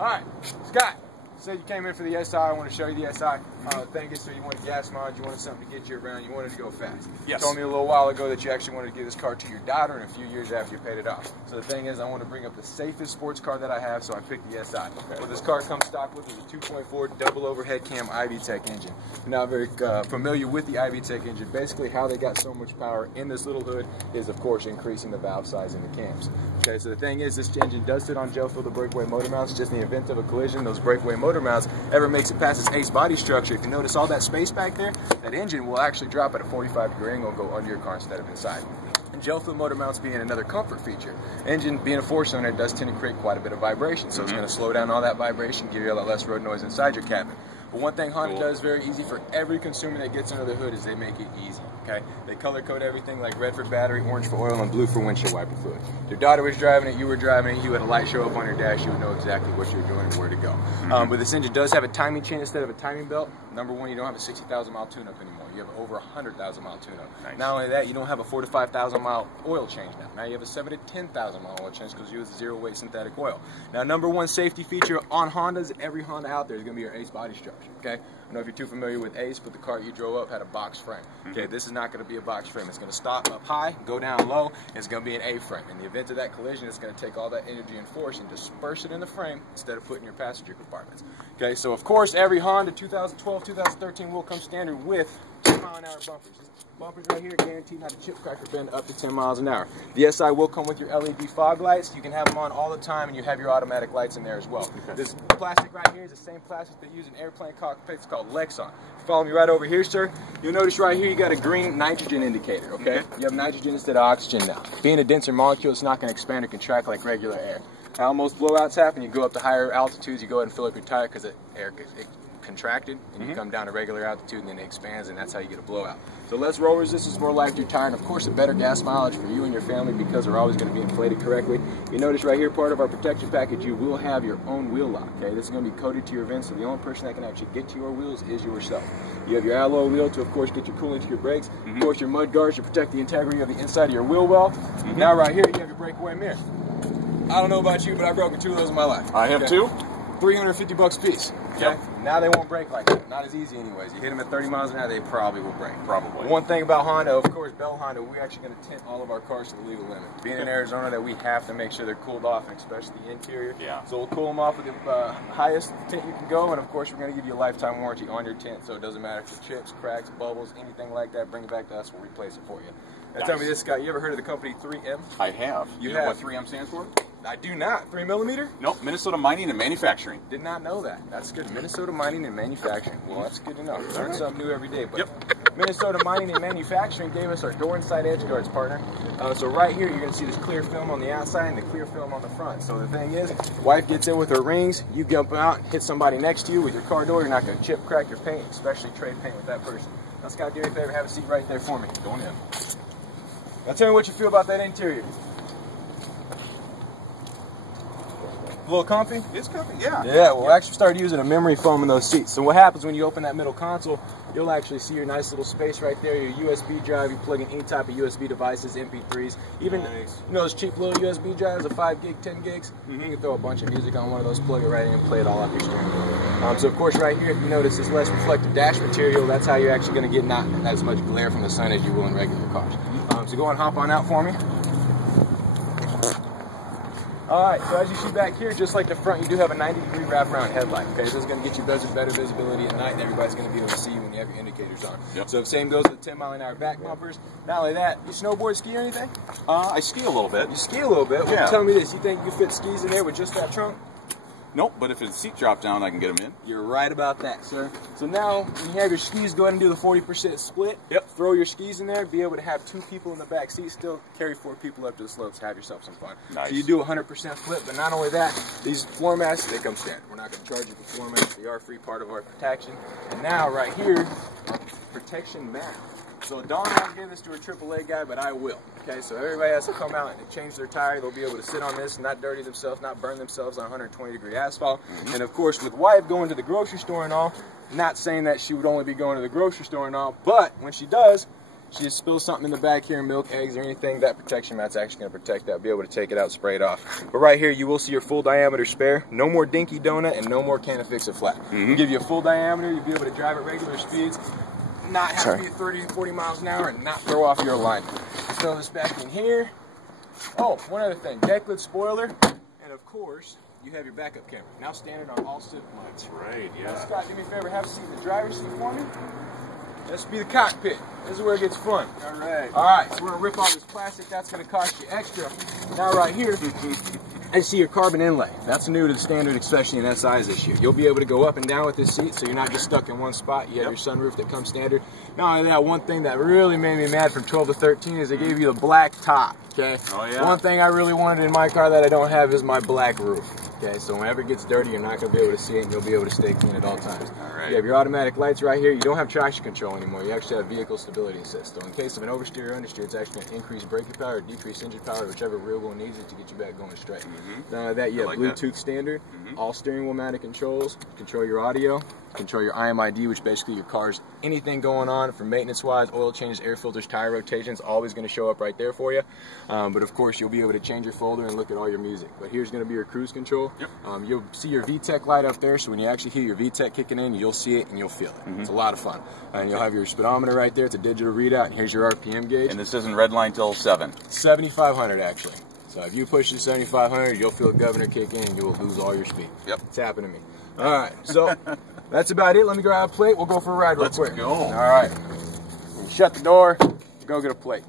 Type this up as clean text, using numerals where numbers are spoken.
Alright, Scott, you said you came in for the SI. I want to show you the SI. Thing is, so you wanted gas mileage, you wanted something to get you around, you wanted to go fast. Yes. You told me a little while ago that you actually wanted to give this car to your daughter in a few years after you paid it off. So the thing is, I want to bring up the safest sports car that I have, so I picked the SI. Okay. What this car comes stock with is a 2.4 double overhead cam IVTEC engine. You're not very familiar with the IVTEC engine. Basically, how they got so much power in this little hood is, of course, increasing the valve size in the cams. Okay, so the thing is, this engine does sit on gel-filled breakaway motor mounts. Just in the event of a collision, those breakaway motor mounts ever makes it past its ace body structure. If you notice all that space back there, that engine will actually drop at a 45-degree angle and go under your car instead of inside. And gel-filled motor mounts being another comfort feature. Engine being a four-cylinder does tend to create quite a bit of vibration, so it's going to slow down all that vibration, give you a lot less road noise inside your cabin. But one thing Honda does very easy for every consumer that gets under the hood is they make it easy, okay? They color code everything like red for battery, orange for oil, and blue for windshield wiper fluid. If your daughter was driving it, you were driving it, you had a light show up on your dash, you would know exactly what you're doing and where to go. But this engine does have a timing chain instead of a timing belt. Number one, you don't have a 60,000 mile tune-up anymore. You have over 100,000 mile tune-up. Nice. Not only that, you don't have a 4,000 to 5,000 mile oil change now. Now you have a 7,000 to 10,000 mile oil change because you use zero-weight synthetic oil. Now, number one safety feature on Hondas, every Honda out there is going to be your ace body structure, okay? I don't know if you're too familiar with ace, but the car you drove up had a box frame. Okay, this is not going to be a box frame. It's going to stop up high, go down low. It's going to be an A-frame. In the event of that collision, it's going to take all that energy and force and disperse it in the frame instead of putting your passenger compartments. Okay, so of course, every Honda 2012, 2013 will come standard with 10-mile-an-hour bumpers. Bumpers right here guaranteed not to chip crack or bend up to 10 miles an hour. The SI will come with your LED fog lights. You can have them on all the time, and you have your automatic lights in there as well. Okay. This plastic right here is the same plastic they use in airplane cockpits called Lexan. Follow me right over here, sir. You'll notice right here you got a green nitrogen indicator, okay? You have nitrogen instead of oxygen now. Being a denser molecule, it's not going to expand or contract like regular air. How most blowouts happen, you go up to higher altitudes, you go ahead and fill up your tire because it contracted, and you come down to regular altitude, and then it expands, and that's how you get a blowout. So less roll resistance, more life to your tire, and of course a better gas mileage for you and your family because they're always going to be inflated correctly. You notice right here, part of our protection package, you will have your own wheel lock. Okay, this is going to be coded to your vents, so the only person that can actually get to your wheels is yourself. You have your alloy wheel to, of course, get your coolant to your brakes. Of course, your mud guards to protect the integrity of the inside of your wheel well. Now right here, you have your breakaway mirror. I don't know about you, but I've broken 2 of those in my life. I have too. $350 a piece. Okay? Now they won't break like that. Not as easy anyways. You hit them at 30 miles an hour, they probably will break. Probably. One thing about Honda, of course, Bell Honda, we're actually going to tint all of our cars to the legal limit. Being in Arizona, that we have to make sure they're cooled off, and especially the interior. Yeah. So we'll cool them off with the highest tint you can go, and of course we're going to give you a lifetime warranty on your tint, so it doesn't matter if it's chips, cracks, bubbles, anything like that. Bring it back to us, we'll replace it for you. Now tell me this, Scott, you ever heard of the company 3M? I have. You know what 3M stands for? I do not. 3 millimeter? Nope. Minnesota Mining and Manufacturing. Did not know that. That's good. Minnesota Mining and Manufacturing. Well, that's good to know. Learn something new every day. But Minnesota Mining and Manufacturing gave us our door and side edge guards, partner. So right here, you're going to see this clear film on the outside and the clear film on the front. So the thing is, wife gets in with her rings, you jump out, hit somebody next to you with your car door, you're not going to chip, crack your paint, especially trade paint with that person. Now, Scott, do me a favor, have a seat right there for me. Go on in. Now tell me what you feel about that interior. A little comfy? It's comfy, yeah. Yeah, we'll actually start using a memory foam in those seats. So what happens when you open that middle console, you'll actually see your nice little space right there, your USB drive, you plug in any type of USB devices, MP3s, even you know those cheap little USB drives of 5 gig, 10 gigs, you can throw a bunch of music on one of those, plug it right in and play it all off your steering wheel. So of course right here, if you notice this less reflective dash material, that's how you're actually going to get not as much glare from the sun as you will in regular cars. So go and hop on out for me. Alright, so as you see back here, just like the front, you do have a 90-degree wraparound headlight. Okay, this is going to get you better visibility at night, and everybody's going to be able to see you when you have your indicators on. So the same goes with 10-mile-an-hour back bumpers. Not only that, you snowboard, ski, or anything? I ski a little bit. You ski a little bit? Well, tell me this, you think you fit skis in there with just that trunk? Nope, but if it's seat drop down, I can get them in. You're right about that, sir. So now, when you have your skis, go ahead and do the 40% split. Throw your skis in there, be able to have 2 people in the back seat, still carry 4 people up to the slopes, have yourself some fun. Nice. So you do 100% flip, but not only that, these floor mats, they come standard. We're not going to charge you for floor mats. They are free, part of our protection. And now, right here, protection mat. So Dawn won't give this to her AAA guy, but I will. Okay, so everybody has to come out and change their tire. They'll be able to sit on this, not dirty themselves, not burn themselves on 120-degree asphalt. And of course, with wife going to the grocery store and all, not saying that she would only be going to the grocery store and all, but when she does, She just spills something in the back here, milk, eggs, or anything, that protection mat's actually going to protect that. Be able to take it out, spray it off. But right here, you will see your full diameter spare. No more dinky donut and no more can of fix-it flat. Give you a full diameter, you'll be able to drive at regular speeds, not have to be 30 to 40 miles an hour, and not throw off your alignment. Throw this back in here. Oh, one other thing, decklet spoiler, and of course, you have your backup camera. Now standard on all civic lights. That's right, yeah. Scott, do me a favor, have a seat in the driver's seat for me. This will be the cockpit. This is where it gets fun. All right. All right, so we're going to rip off this plastic. That's going to cost you extra. Now right here, I see your carbon inlay. That's new to the standard, especially in SIs this year. You'll be able to go up and down with this seat, so you're not just stuck in one spot. You have your sunroof that comes standard. Not only that, one thing that really made me mad from 12 to 13 is they gave you the black top, okay? Oh, yeah. One thing I really wanted in my car that I don't have is my black roof. Okay, so whenever it gets dirty, you're not going to be able to see it, and you'll be able to stay clean at all times. All right. You have your automatic lights right here. You don't have traction control anymore. You actually have vehicle stability assist. So in case of an oversteer or understeer, it's actually going to increase braking power or decrease engine power, whichever rear wheel needs it to get you back going straight. Not only that, you have Bluetooth standard, all steering wheel mounted controls, control your audio, control your IMID, which basically your car's anything going on from maintenance-wise, oil changes, air filters, tire rotations, always going to show up right there for you. But of course, you'll be able to change your folder and look at all your music. But here's going to be your cruise control. You'll see your VTEC light up there, so when you actually hear your VTEC kicking in, you'll see it and you'll feel it. It's a lot of fun. And you'll have your speedometer right there. It's a digital readout, and here's your RPM gauge. And this isn't red line till 7. 7,500 actually. So if you push the 7,500, you'll feel the governor kick in and you'll lose all your speed. It's happened to me. All right, so that's about it. Let me grab a plate. We'll go for a ride real quick. Let's go. All right. Shut the door. Go get a plate.